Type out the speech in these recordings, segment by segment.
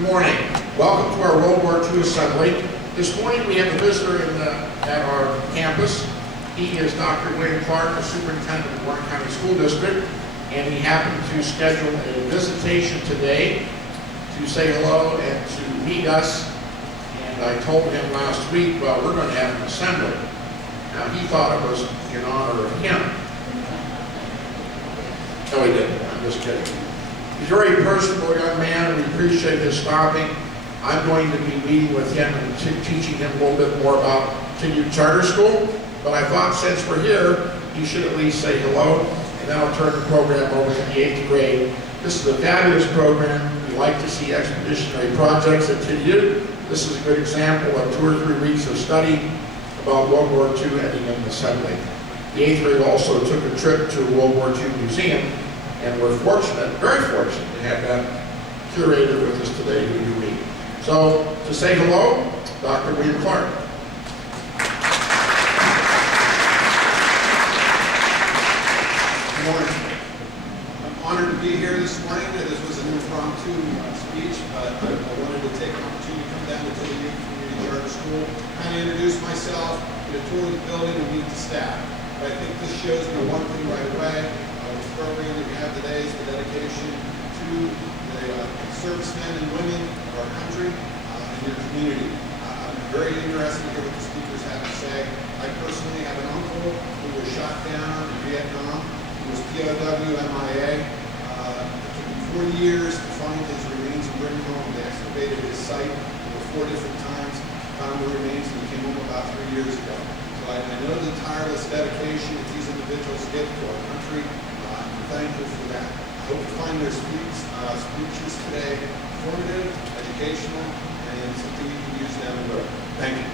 Good morning. Welcome to our World War II Assembly. This morning we have a visitor at our campus. He is Dr. William Clark, the superintendent of Warren County School District, and he happened to schedule a visitation today to say hello and to meet us. And I told him last week, well, we're going to have an assembly. Now, he thought it was in honor of him. No, he didn't. I'm just kidding. He's a very personable young man, and we appreciate his stopping. I'm going to be meeting with him and teaching him a little bit more about continued charter school. But I thought since we're here, he should at least say hello. And then I'll turn the program over to the 8th grade. This is a fabulous program. We like to see expeditionary projects at TCCS. This is a good example of 2 or 3 weeks of study about World War II ending in assembly. The 8th grade also took a trip to a World War II museum, and we're fortunate, very fortunate, to have that curator with us today who you meet. So, to say hello, Dr. William Clark. Good morning. I'm honored to be here this morning. This was an impromptu speech, but I wanted to take an opportunity to come down to the Youth Community Charter School, kind of introduce myself, get a tour of the building, and meet the staff. But I think this shows me one thing right away. The program that we have today is the dedication to the servicemen and women of our country and your community. I'm very interested to hear what the speakers have to say. I personally have an uncle who was shot down in Vietnam. He was POW, MIA. It took him 40 years to find his remains and bring him home. They excavated his site over 4 different times, found the remains, and he came home about 3 years ago. So I know the tireless dedication that these individuals give to our country. I'm thankful for that. I hope to find their speeches today informative, educational, and something you can use down the road. Thank you.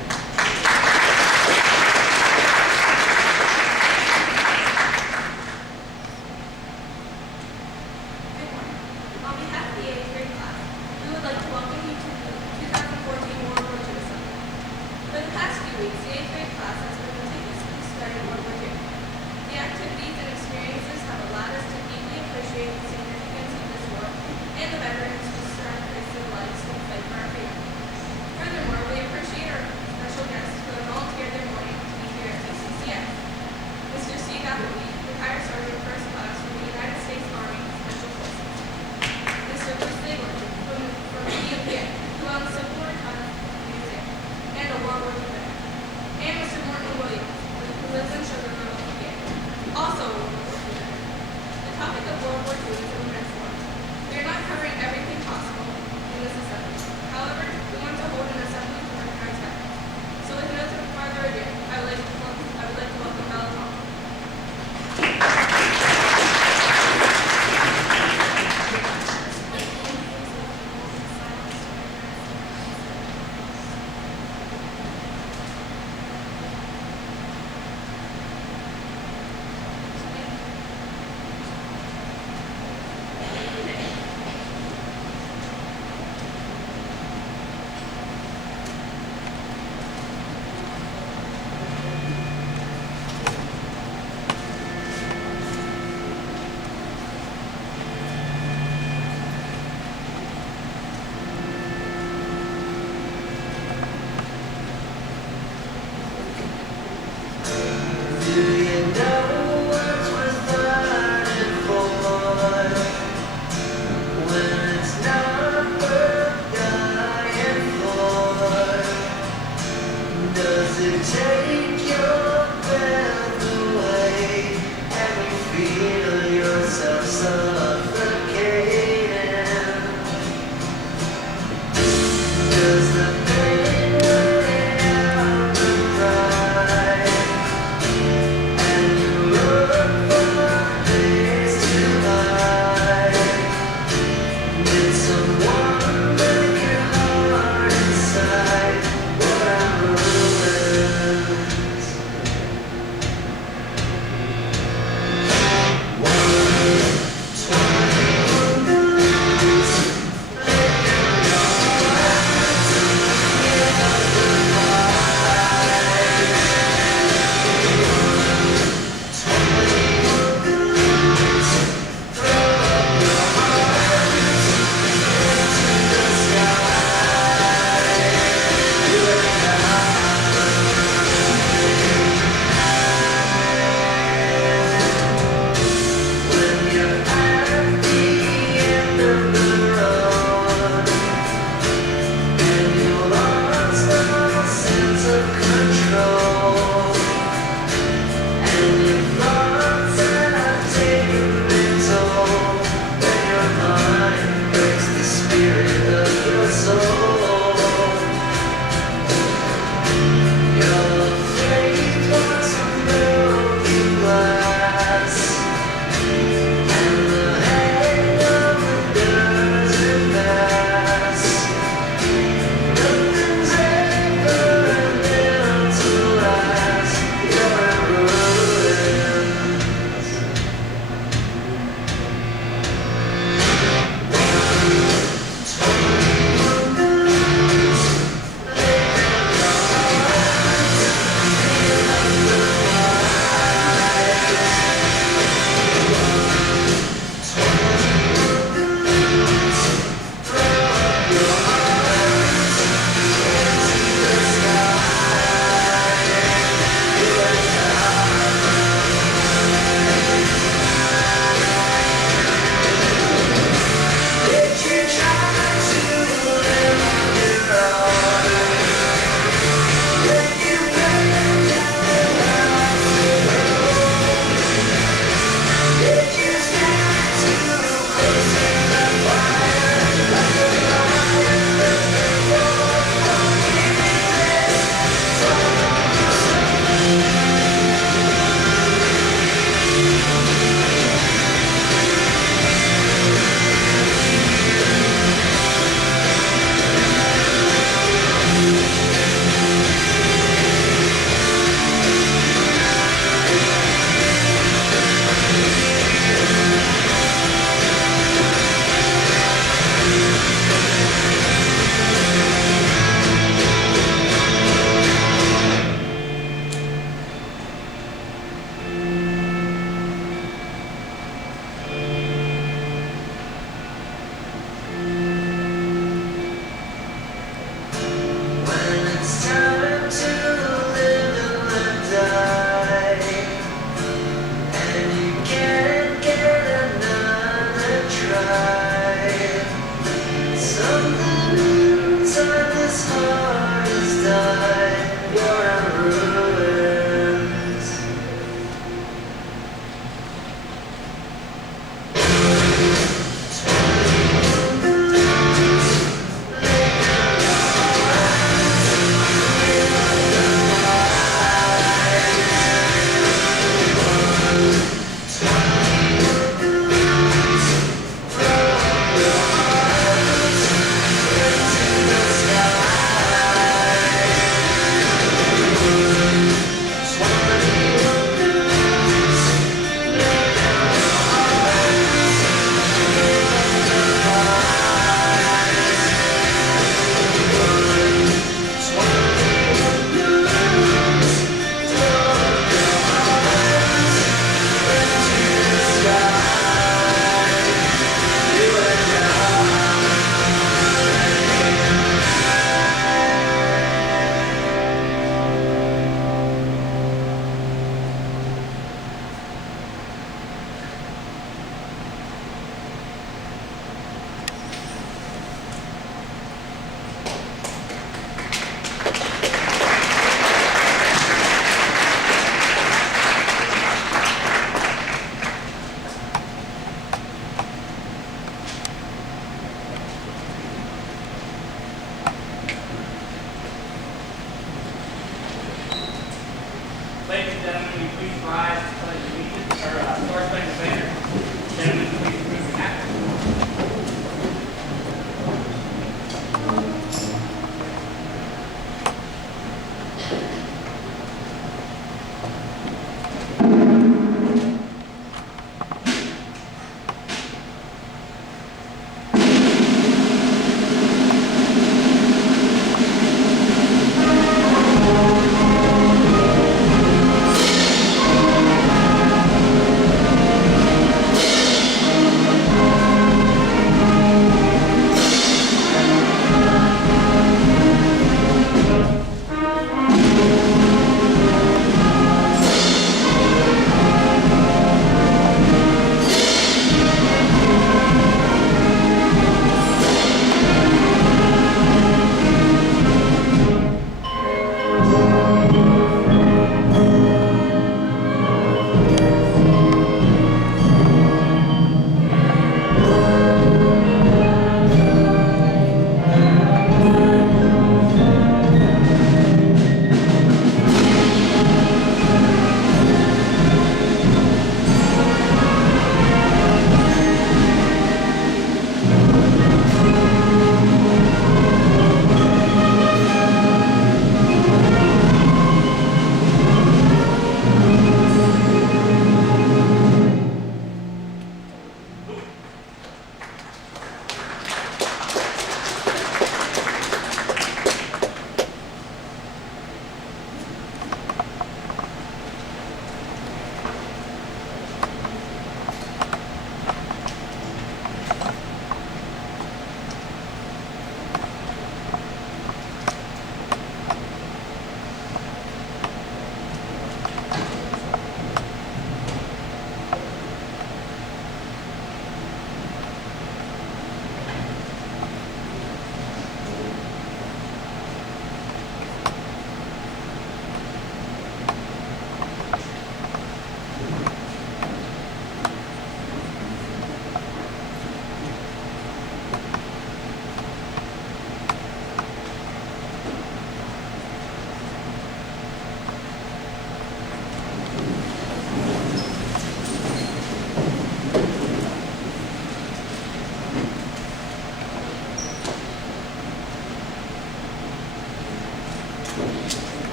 Also, the topic of World War II is immense one. We are not covering every right. Something inside this heart has died. You're in ruins. Ladies and gentlemen, will you please rise to pledge allegiance, or Star Spangled Banner? Gentlemen, please remove your hats.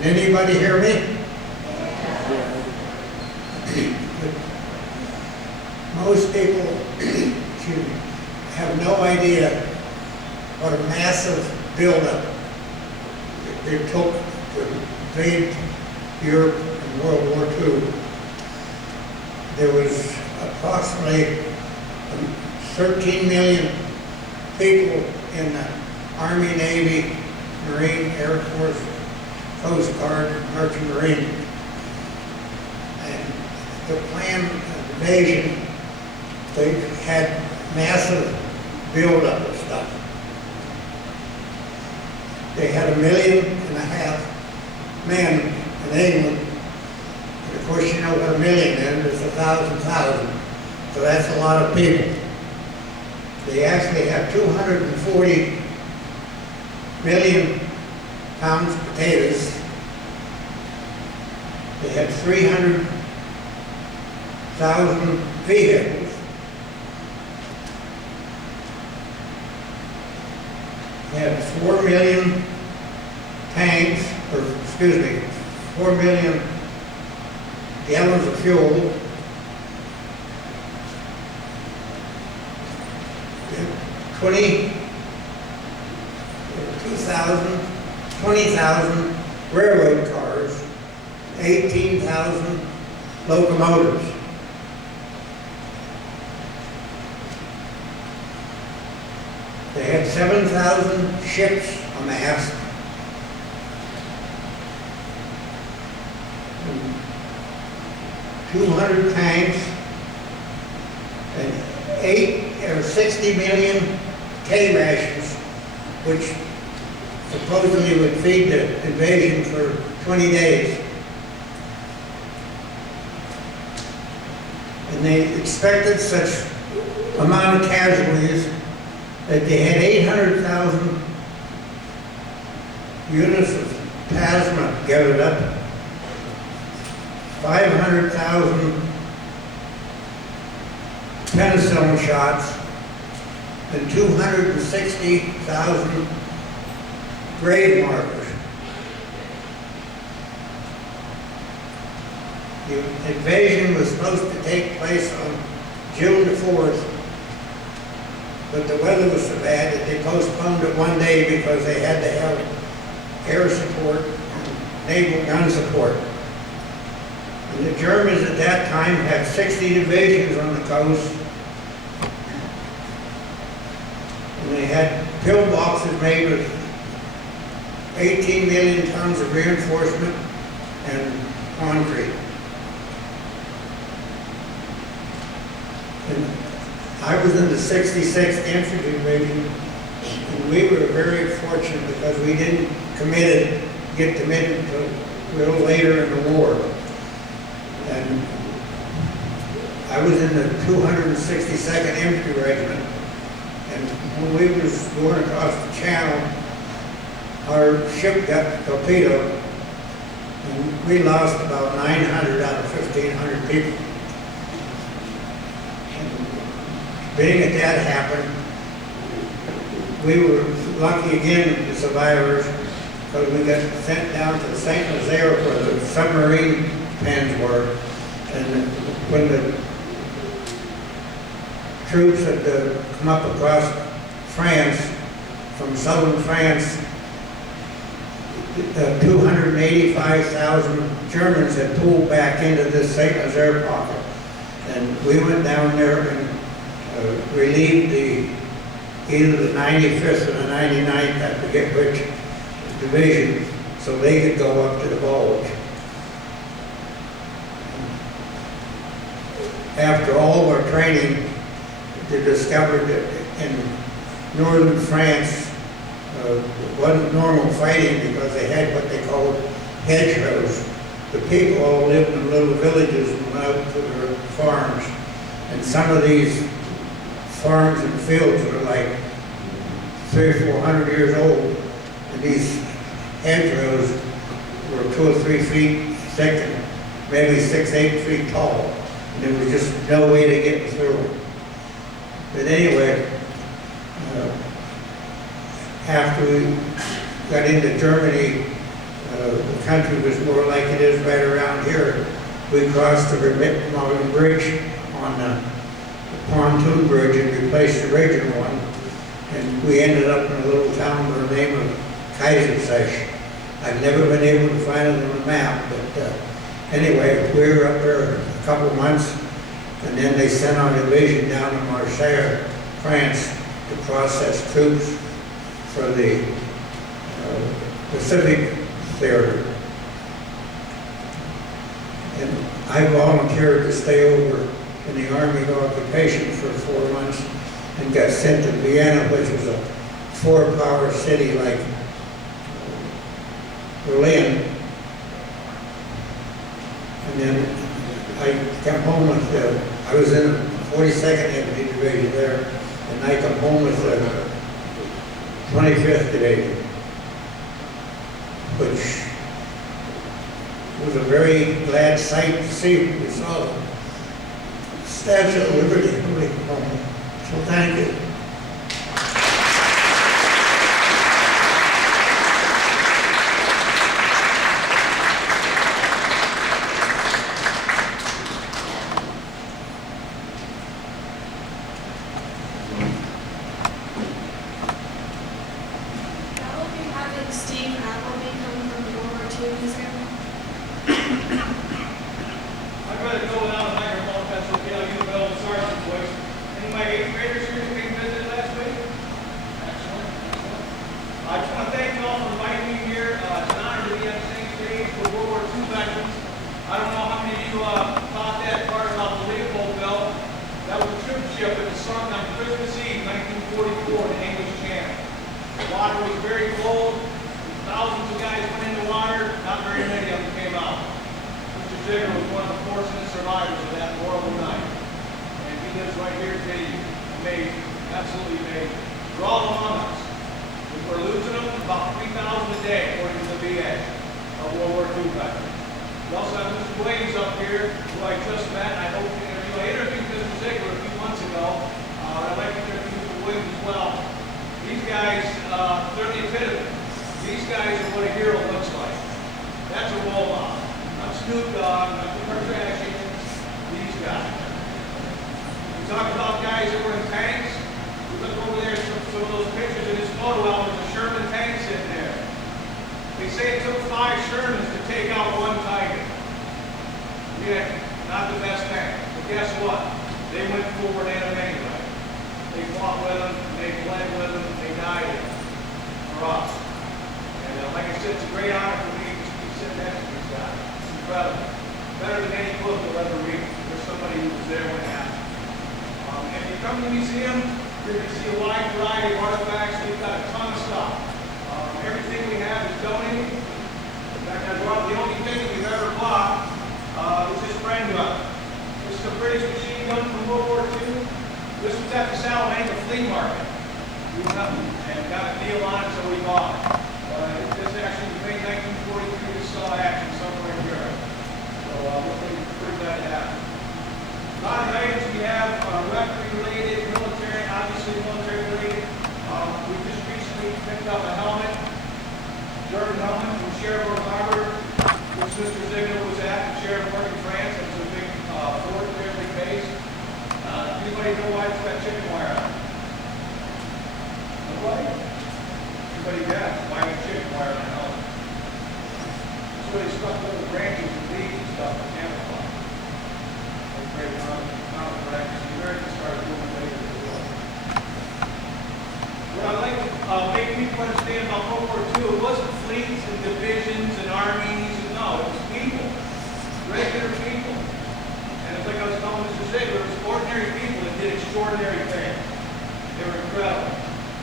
Can anybody hear me? Most people excuse me, have no idea what a massive buildup it took to invade Europe in World War II. There was approximately 13 million people in the Army, Navy, Marine, Air Force, Coast Guard, Merchant Marine. And to plan an invasion, they had massive buildup of stuff. They had 1.5 million men in England. And of course, you know what 1 million is 1,000,000. So that's a lot of people. They actually had 240 million pounds of potatoes. They had 300,000 vehicles. They had 4 million tanks, or excuse me, 4 million gallons of fuel. 20,000 railroad cars, 18,000 locomotives. They had 7,000 ships amassed. 200 tanks, and 60 million K rations, which supposedly would feed the invasion for 20 days. And they expected such amount of casualties that they had 800,000 units of plasma gathered up, 500,000 penicillin shots, and 260,000 grave markers. The invasion was supposed to take place on June the 4th, but the weather was so bad that they postponed it one day because they had to have air support and naval gun support. And the Germans at that time had 60 divisions on the coast. And they had pillboxes made with 18 million tons of reinforcement and concrete. And I was in the 66th Infantry Division, and we were very fortunate because we didn't get committed until a little later in the war. And I was in the 262nd Infantry Regiment, and when we was going across the channel, our ship got torpedoed, and we lost about 900 out of 1,500 people. And being that that happened, we were lucky again, the survivors, because we got sent down to St. Nazaire where the submarine pens were. And when the troops had come up across France, from southern France, 285,000 Germans had pulled back into this St. Nazaire pocket. And we went down there and relieved either the 95th or the 99th, I forget which division, so they could go up to the Bulge. After all of our training, they discovered that in northern France, it wasn't normal fighting because they had what they called hedgerows. The people all lived in little villages and went out to their farms. And some of these farms and fields were like 300 or 400 years old. And these hedgerows were 2 or 3 feet thick and maybe 6 or 8 feet tall. And there was just no way to get through. But anyway, after we got into Germany, the country was more like it is right around here. We crossed the Mountain Bridge on the pontoon bridge and replaced the original one. And we ended up in a little the name of Kaisersesh. I've never been able to find it on the map, but anyway, we were up there a couple of months, and then they sent our division down to Marseille, France, to process troops for the Pacific Theater. And I volunteered to stay over in the Army occupation for 4 months and got sent to Vienna, which was a 4-power city like Berlin. And then I come home with I was in the 42nd Infantry Division there, and I come home with the 25th Division, which was a very glad sight to see. We saw the Statue of Liberty coming home. So thank you. I'd rather go without a microphone, if that's okay. I'll use my old sergeant voice. Any of my 8th graders here who came visited last week? Excellent. I just want to thank you all for inviting me here. It's an honor to be on the same stage with World War II veterans. I don't know how many of you caught that part about the Leopold Bell. That was a troop ship that was sunk on Christmas Eve, 1944, in the English Channel. The water was very cold. Thousands of guys went in the water. Not very many of them came out. Ziegler was one of the fortunate survivors of that horrible night. And he lives right here today. Amazing. Absolutely amazing. They're all among us. We're losing them about 3,000 a day, according to the VA of World War II veterans. We also have Mr. Williams up here, who I just met. I hope to interview. I interviewed Mr. Ziegler a few months ago. I'd like to interview Mr. Williams as well. These guys, they're the epitome. These guys are what a hero looks like. That's a role model. Not Snoop Dogg, not the Kardashians, these guys. We talk about guys that were in tanks. We look over there at some of those pictures in this photo album. There's a Sherman tank sitting there. They say it took 5 Shermans to take out 1 Tiger. Yeah, not the best tank. But guess what? They went forward in them anyway. They fought with them, they bled with them, they died with them for us. And like I said, it's a great honor for me to be sitting next to these guys. It's incredible. Better than any book you'll ever read. There's somebody who was there when it happened. If you come to the museum, you're going to see a wide variety of artifacts. We've got a ton of stuff. Everything we have is donated. In fact, I brought the only thing we've ever bought is this brand gun. This is a British machine gun from World War II. This was at the Salamanca flea market. We went up and got a deal on it, so we bought it. This actually was made in 1943. This saw action somewhere in Europe. So we're pretty glad to have it. A lot of items we have are weaponry related, military, obviously military related. We just recently picked up a helmet, German helmet from Cherbourg Harbor, which Mr. Ziegler was at in Cherbourg in France. It was a big fort there, big base. Anybody know why it's got chicken wire on it? Nobody? Everybody guess why it's chicken wire on the helmet? That's where they stuck little branches and leaves and stuff for camouflage. Great mountain practice. The Americans started doing it later in the war. What I'd like to make people understand about World War II, it wasn't fleets and divisions and armies. No, it was people. Regular people. And it's like I was telling Mr. Ziegler, it was ordinary people that did extraordinary things. They were incredible.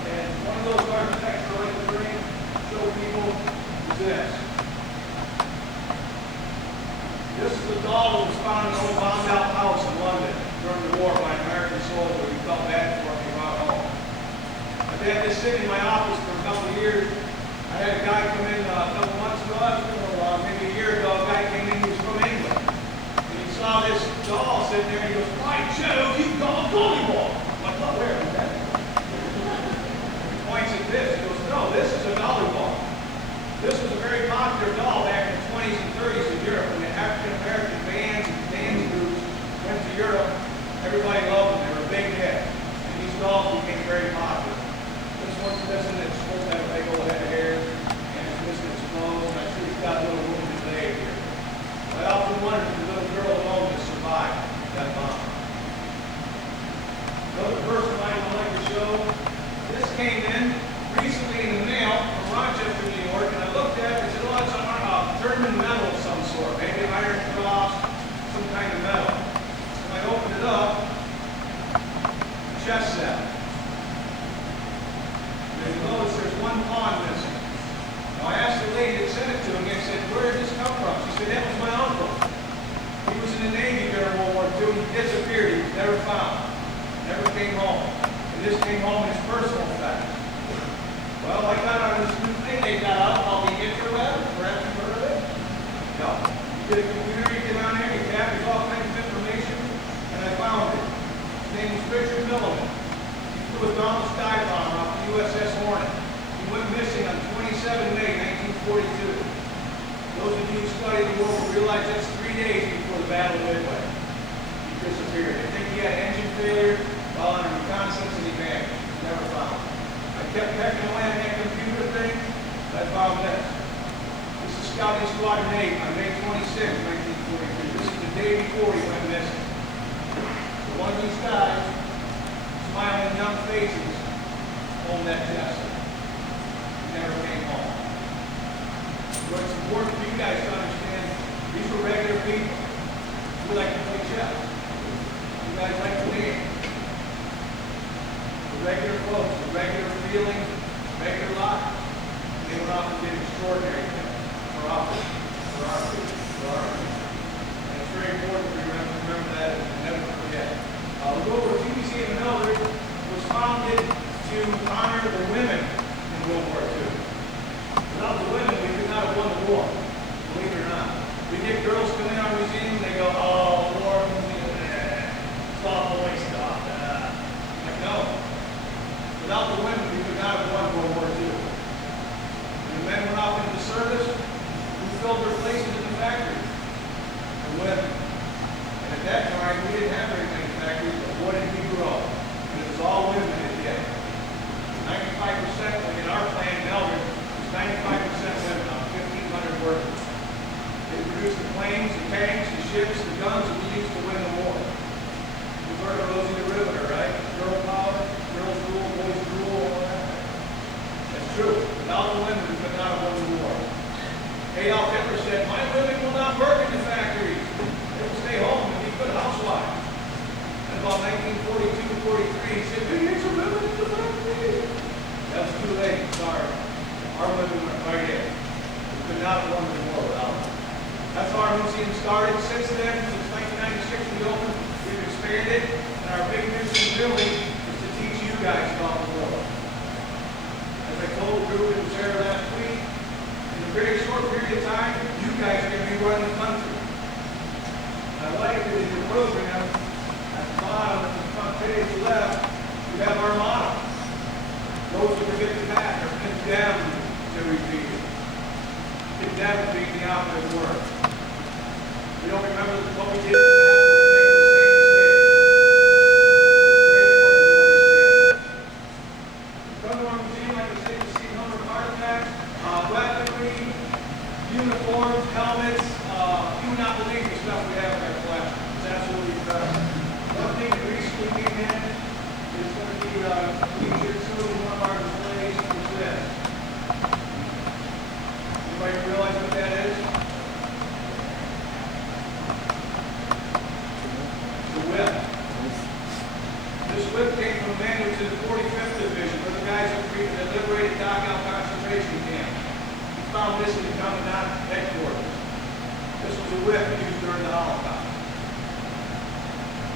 And one of those artifacts I like to bring, show people, is this. This is a doll that was found in an old bombed out house in London during the war by an American soldier who felt bad for him and brought home. I've had this sitting in my office for a couple of years. I had a guy come in a couple months ago, maybe a year ago, a guy came in who was from England. And he saw this doll sitting there and he goes, "My Joe, you've got a volleyball." I'm like, "Oh, where is that?" He points at this. He goes, "No, this is a volleyball." This was a very popular doll back in the 20s and 30s in Europe. When the African American bands and dance groups went to Europe, everybody loved them. They were a big hit. And these dolls became very popular. This one's missing. It's supposed to have a big old in recently in the mail from Rochester, New York, and I looked at it and said, oh, it's a German medal of some sort, maybe an Iron Cross, some kind of medal. When I opened it up, chess set. And you notice there's one pawn missing. Now I asked the lady that sent it to me, I said, where did this come from? She said, that was my uncle. He was in the Navy during World War II. He disappeared. He was never found. Never came home. And this came home in his personal effects. Well, I got on this new thing they got out called the interweb. Perhaps you've heard of it? No. You get a computer, you get on there, you capture all kinds of information, and I found it. His name was Richard Milliman. He flew a Donald Sky bomber off the USS Hornet. He went missing on 27 May 1942. Those of you who study the war will realize that's 3 days before the Battle of Midway. He disappeared. They think he had engine failure while on a reconnaissance and he vanished. Never found. I kept pecking away on that computer thing, and I found this. This is Scouting Squadron 8 on May 26, 1943. This is the day before he went missing. So one of these guys, smiling young faces, hold that chest. He never came home. But it's important for you guys to understand, these were regular people. We like to play chess. You guys like to game. The regular folks, the regular feelings, regular lives. They went off and did extraordinary things for our people, for our people. And it's very important for you to remember that and never forget. The World War TCCS was founded to honor the women in World War II. Without the women, we could not have won the war, believe it or not. We get girls come in our museum, they go, oh, war museum, it's all boy stuff. Like, no. Without the women, we could not have won World War II. When the men went off into the service, who filled their places in the factory? The women. And at that time, we didn't have very many factories, but what did we grow? And it was all women that did. 95% in our plant in Elgin, 95% women on 1,500 workers. They produced the planes, the tanks, the ships, the guns that we used to win the war. You've heard of Rosie the Riveter, right? Girl power, girls rule, boys rule, all that. That's true. Without the women, we could not have won the war. Adolf Hitler said, my women will not work in the factories. They will stay home and be good housewives. And about 1942-43, he said, we need some women in the factory. That was too late. Sorry. Our women went right in. We could not have won the war without them. That's how our museum started. Since then, since 1996 we opened, we've expanded, and our big mission really is to teach you guys about the war. As I told the group that was there last week, in a very short period of time, you guys are going to be running the country. And I like that in your program, at the bottom, at the front page left, you have our motto. Those who forget the past are condemned to repeat it. Condemned being the operative word. We don't remember what we did in the past, but we make the same mistake. It's very important to understand that. Come to our museum, like I say, to see a number of artifacts, weaponry, uniforms, helmets. You would not believe the stuff we have in our collection. It's absolutely incredible. One thing that recently came in is going to be featured soon in one of our displays, which is this. Anybody realize what that is? The whip. This whip came from a man who was in the 45th Division, where the guys that liberated Dachau concentration camp. He found this in the Commandant headquarters. This was a whip used during the Holocaust.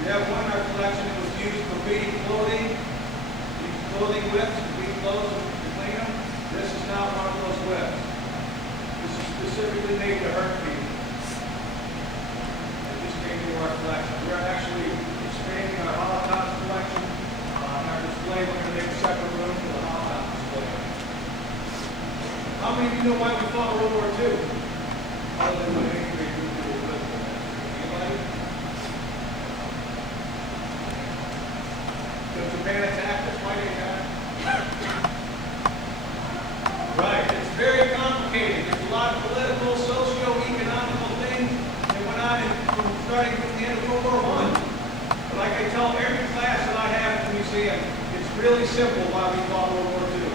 We have one in our collection that was used for beating clothing. These clothing whips to beat clothes to clean them. This is not one of those whips. This is specifically made to hurt people. It just came into our collection. We're actually expanding our Holocaust collection. On our display, we're going to make a separate room for the Holocaust display. How many of you know why we fought World War II? Other than when anybody moved to the Elizabeth. Anybody? The Japan attack, that's why they attacked. Right, it's very complicated. There's a lot of political, socio-economical things that went on starting from the end of World War I. But like I tell every class that I have at the museum, it's really simple why we fought World War II.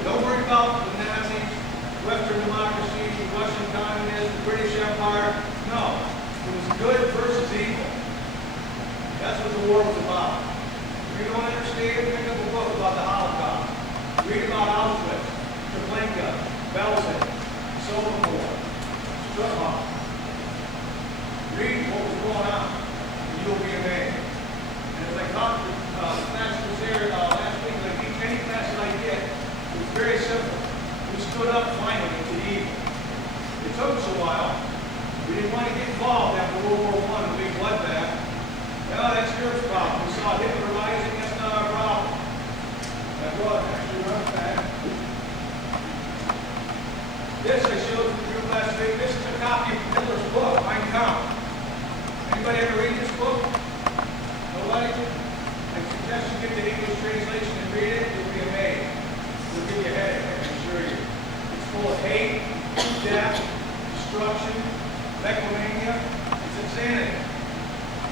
We stood up finally to the evil. It took us a while. We didn't want to get involved after World War I, the big bloodbath. No, that's your problem. We saw Hitler rising, that's not our problem. That was actually run back. This I showed you the group last week. This is a copy of Hitler's book, Mein Kampf. Anybody ever read this book? Nobody? I suggest you get the English translation and read it. You'll be amazed. It'll give you a headache, I can assure you. It's full of hate, death, destruction, megalomania. It's insanity.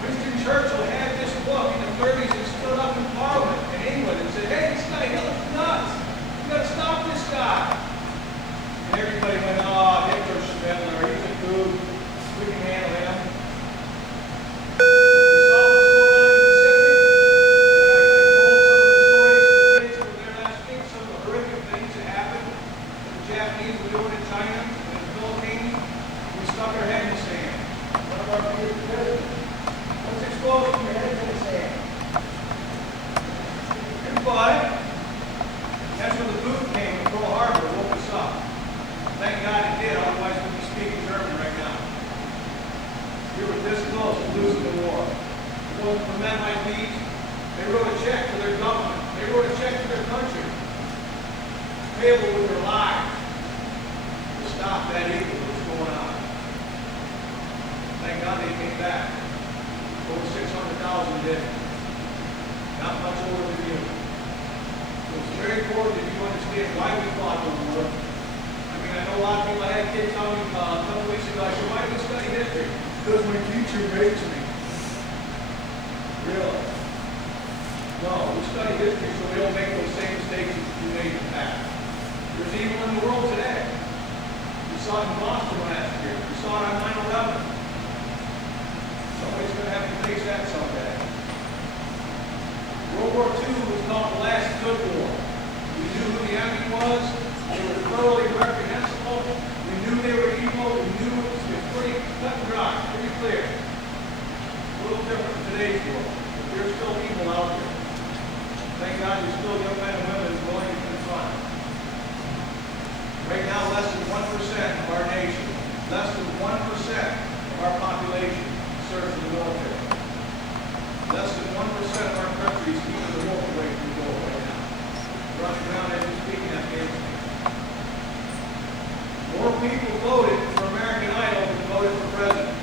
Winston Churchill had this book in the 30s and stood up in Parliament in England and said, hey, this guy Hitler's nuts. You gotta stop this guy. And everybody went, oh, Hitler's Hitler, he's a goof. We can handle him. We saw what's going on in the Pacific. And I told some of the stories to the kids that were there last week, some of the horrific things that happened that the Japanese were doing in China and in the Philippines. We stuck our head in the sand. One of our biggest presidents. Let's explode from your head to the sand. But that's when the boot came in Pearl Harbor, woke us up. Thank God it did, otherwise we'd be speaking German right now. We were this close to losing the war. It wasn't for men like these. They wrote a check to their government. They wrote a check to their country. Payable with their lives to stop that evil that was going on. Thank God they came back. Over 600,000 did. Not much older than you. So it's very important that you understand why we fought the war. I mean, I know a lot of people, I had kids tell me a couple weeks ago, I said, why do you study history? Because my teacher makes me. Really? No, we study history so we don't make those same mistakes that you made in the past. There's evil in the world today. We saw it in Boston last year. We saw it on 9/11. Somebody's going to have to face that someday. World War II was called the last good war. We knew who the enemy was. They were thoroughly reprehensible. We knew they were evil. We knew it was pretty cut and dry, pretty clear. A little different in today's world. But there's still evil out there. Thank God there's still young men and women willing to confront it. Right now, less than 1% of our nation, less than 1% of our population serves in the military. Less than 1% of our country is keeping the wolf away from the door right now. Running around as we speak in Afghanistan. More people voted for American Idol than voted for president.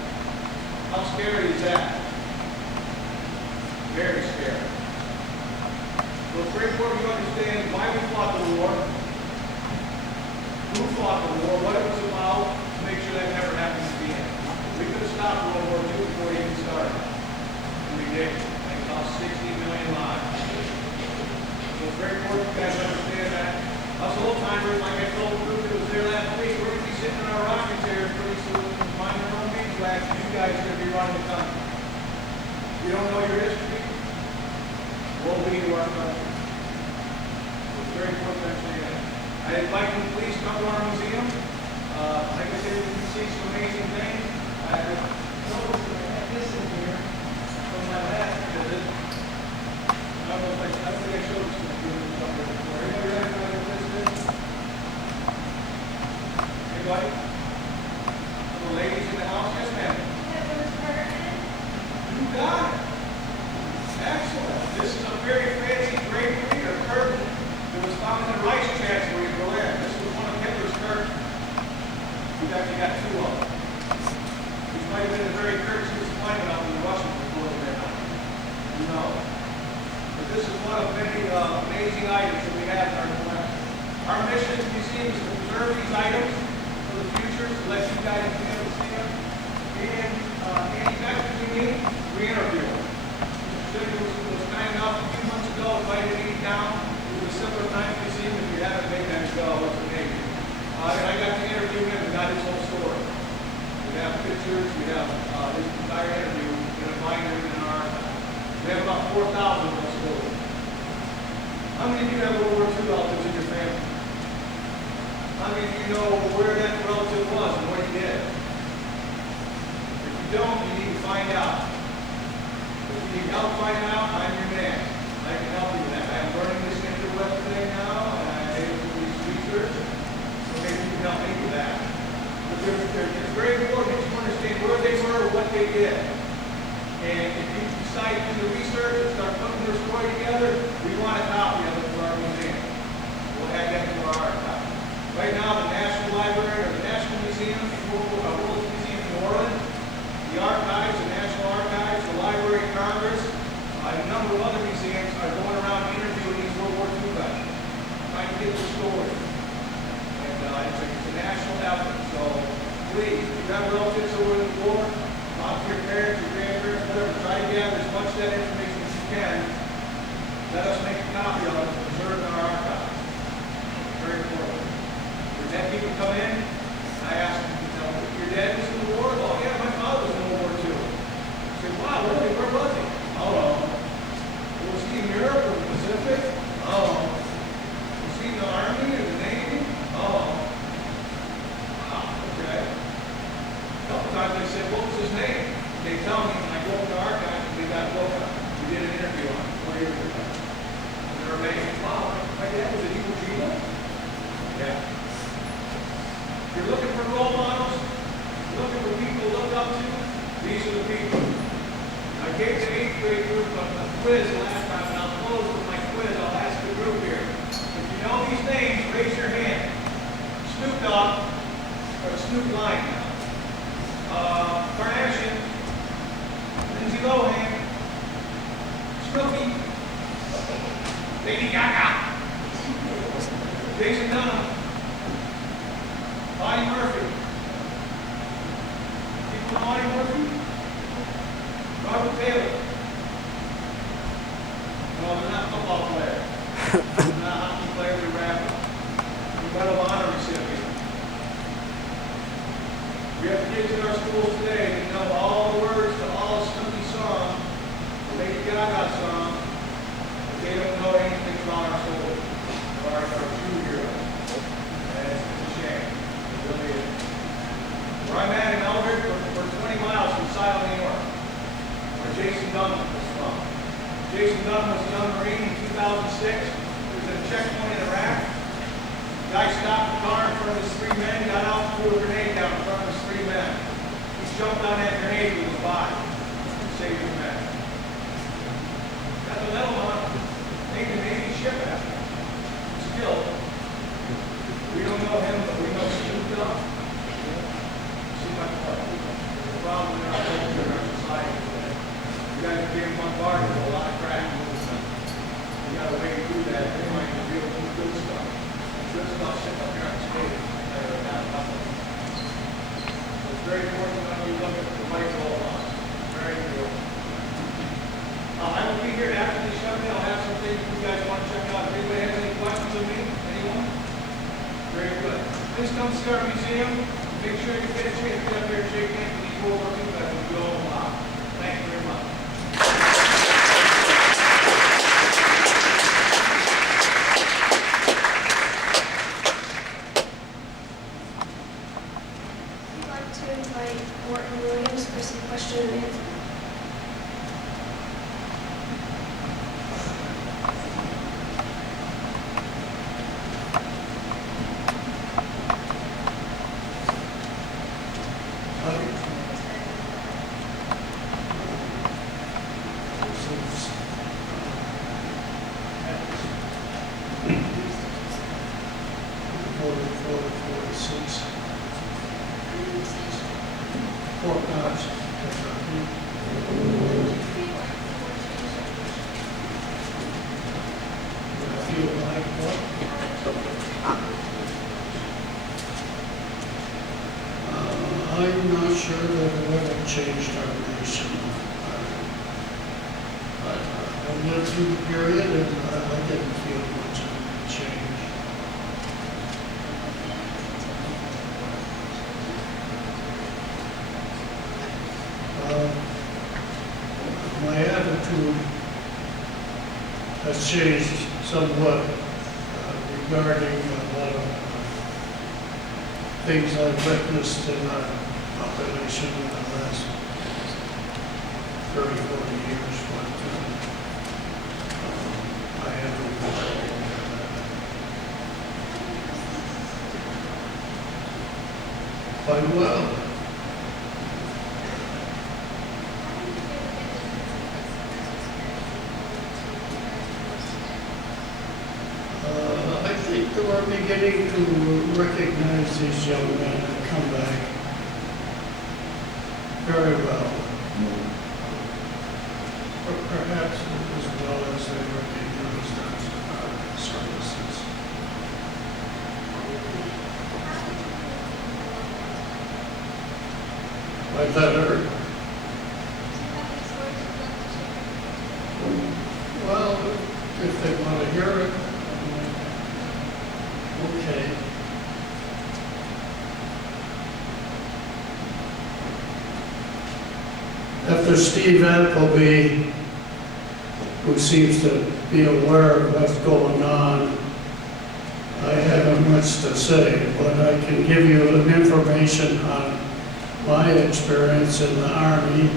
How scary is that? Very scary. So it's very important you understand why we fought the war, who fought the war, what it was about, to make sure that never happens again. We could have stopped World War II before it even started. And we did. And it cost 60 million lives. So it's very important you guys understand that. Us old timers, like I told the group that was there last week, we're going to be sitting in our rocking chairs pretty soon, minding our own beeswax, and you guys are going to be running the country. You don't know your history? Woe be to our country. So it's very important to understand that. I invite you to please come to our museum. Like I said, you can see some amazing things. I noticed that I had this in here from my last visit. I think I showed this to you before. Anybody recognize what this is? Anybody? The ladies in the house? Yes, ma'am. You got it. Excellent. This is a very fancy drapery or curtain that was found in the Rice Chancellery in Berlin. This was one of Hitler's curtains. We've actually got two of them. These might have been the very curtains he was flying out when the Russians were going there. Who knows? But this is one of many amazing items that we have in our collection. Our mission as a museum is to preserve these items for the future, to let you guys be able to see them. And any message you need, we interview them. Mr. Sugar was kind enough a few months ago, invited me down. It was a similar time to museum. If you haven't made that go, it's amazing. And I got to interview him and got his whole story. We have pictures, we have his entire interview in a binder in our archive. We have about 4,000 of those stories. How many of you have World War II relatives in your family? How many of you know where that relative was and what he did? If you don't, you need to find out. If you need help finding out, I'm your man. I can help you with that. I'm learning this interweb thing now, and I'm able to do this research. It's very important that you understand where they were, what they did. And if you decide to do the research and start putting their story together, we want a copy of it for our museum. We'll add that to our archive. Right now, the National Library or the National Museum, World Museum in New Orleans, the Archives, the National Archives, the Library of Congress, and a number of other museums are going around interviewing these World War II veterans, trying to get their story. And it's a national effort. So please, if you have relatives over in the war, talk to your parents, your grandparents, whatever, try to gather as much of that information as you can. Let us make a copy of it and preserve it in our archives. Very important. When dead people come in, I ask them, you know, your dad was in the war? Oh yeah, my father was in World War II. I say, wow, really? Where was he? Oh, was he in Europe or the Pacific? Oh, was he in the Army or the Navy? Oh, wow, okay. A couple times they said, what was his name? They tell me, when I go up to the archives, we got a book on it. We did an interview on it 4 years ago. And they're amazed. Wow, my dad was an Iwo Jima? Yeah. If you're looking for role models, looking for people to look up to, these are the people. I gave the 8th grade group a quiz last time, and I'll close with my quiz. I'll ask the group here. If you know these names, raise your hand. Snoop Dogg, or Snoop Lion now. Kardashian, Lindsay Lohan, Snooki, Lady Gaga, Jason Dunham, Bonnie Murphy. People know Bonnie Murphy? Robert Taylor. No, they're not football players. They're not hockey players, they're rappers. Medal of Honor recipient. We have kids in our schools today that know all the words to all Snooki songs, the Lady Gaga song, but they don't know anything about our soldiers or our true heroes. And it's a shame. It really is. Where I'm at in Eldred, we're 20 miles from Silent, New York, where Jason Dunham was from. Jason Dunham was a young Marine in 2006. He was at a checkpoint in Iraq. The guy stopped the car in front of his 3 men, got out and threw a grenade down in front of his 3 men. He jumped on that grenade with his body and saved his men. Got the medal on him. Named the Navy ship after him. He's killed. We don't know him, but we know Snoop Dogg. See my point. There's a problem in our culture, in our society today. You guys are being bombarded with a lot of crap. You got a way to do that. They might reveal some good stuff. Good stuff sitting up here on the stage. It's very important when you look at the light bulb on. Very important. I will be here after the show. I'll have some things you guys want to check out. If anybody has any questions of me, anyone? Very good. Please come see our museum. Make sure you get a chance to get up there and shake hands with these World War II veterans. We all lot. Thank you very much. To invite Morton Williams for some question and answer. I'm not sure that it would have changed our nation. I lived through the period and I didn't feel much of a change. My attitude has changed somewhat regarding a lot of things I've witnessed in our population in the last 30, 40 years, but I have no. Quite well. I think that we're beginning to recognize these young men and come back very well. Or perhaps as well as they recognize our services. Like that, or, well, if they want to hear it, okay. After Steve Appleby, who seems to be aware of what's going on, I haven't much to say, but I can give you information on my experience in the Army.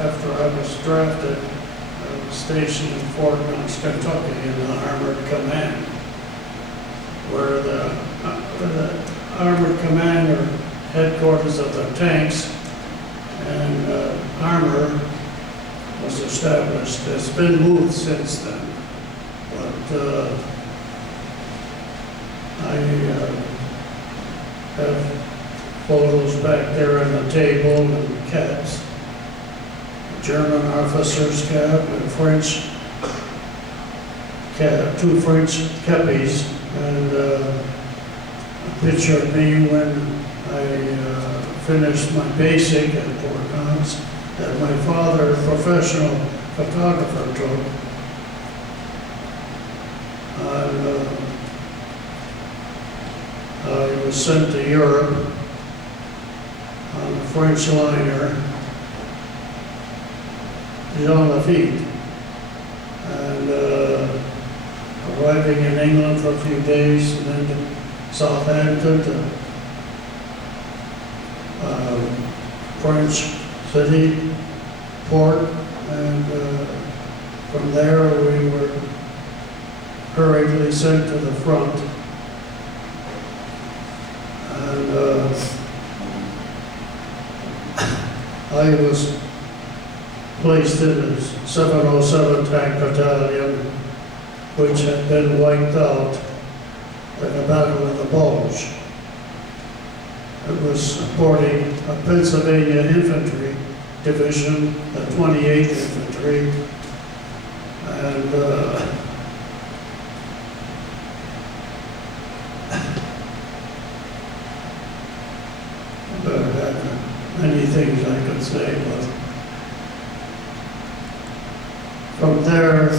After I was drafted, I was stationed in Fort Knox, Kentucky in the Armored Command, where the Armored Command are headquarters of the tanks, and armor was established. It's been moved since then, but I have photos back there on the table and caps, German officer's cap and French cap, 2 French cappies, and a picture of me when I finished my basic at Fort Knox that my father, a professional photographer, took. And I was sent to Europe on a French liner, Jean Lafitte, and arriving in England for a few days, and then to Southampton, to French city, port, and from there we were hurriedly sent to the front. And I was placed in a 707 tank battalion, which had been wiped out in the Battle of the Bulge. It was supporting a Pennsylvania Infantry Division, the 28th Infantry, and there had many things I could say, but from there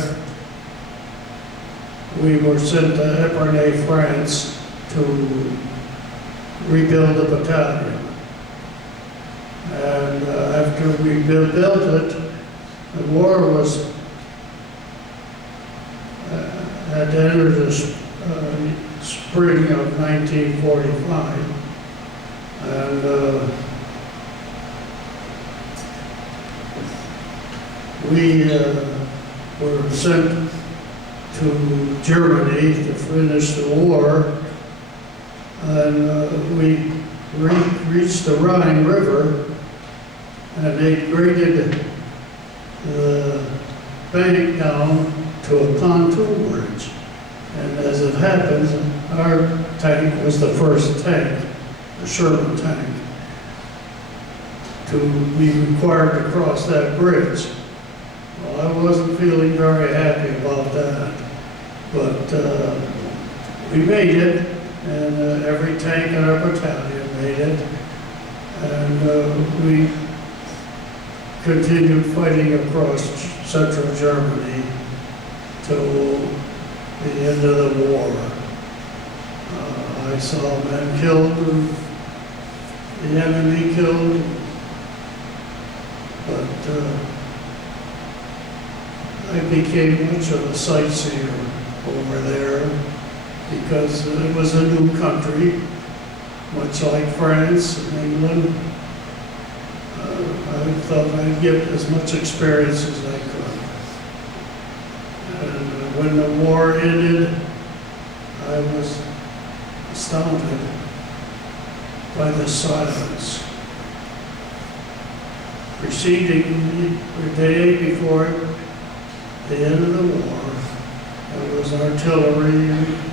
we were sent to Epernay, France, to rebuild the battalion. And after we built it, the war was had entered the spring of 1945, and we were sent to Germany to finish the war. And we reached the Rhine River, and they graded the bank down to a pontoon bridge. And as it happens, our tank was the first tank, the Sherman tank, to be required to cross that bridge. Well, I wasn't feeling very happy about that, but we made it. And every tank in our battalion made it, and we continued fighting across central Germany till the end of the war. I saw men killed and the enemy killed, but I became much of a sightseer over there, because it was a new country, much like France and England. I thought I'd get as much experience as I could. And when the war ended, I was astounded by the silence. Preceding the day before the end of the war, it was artillery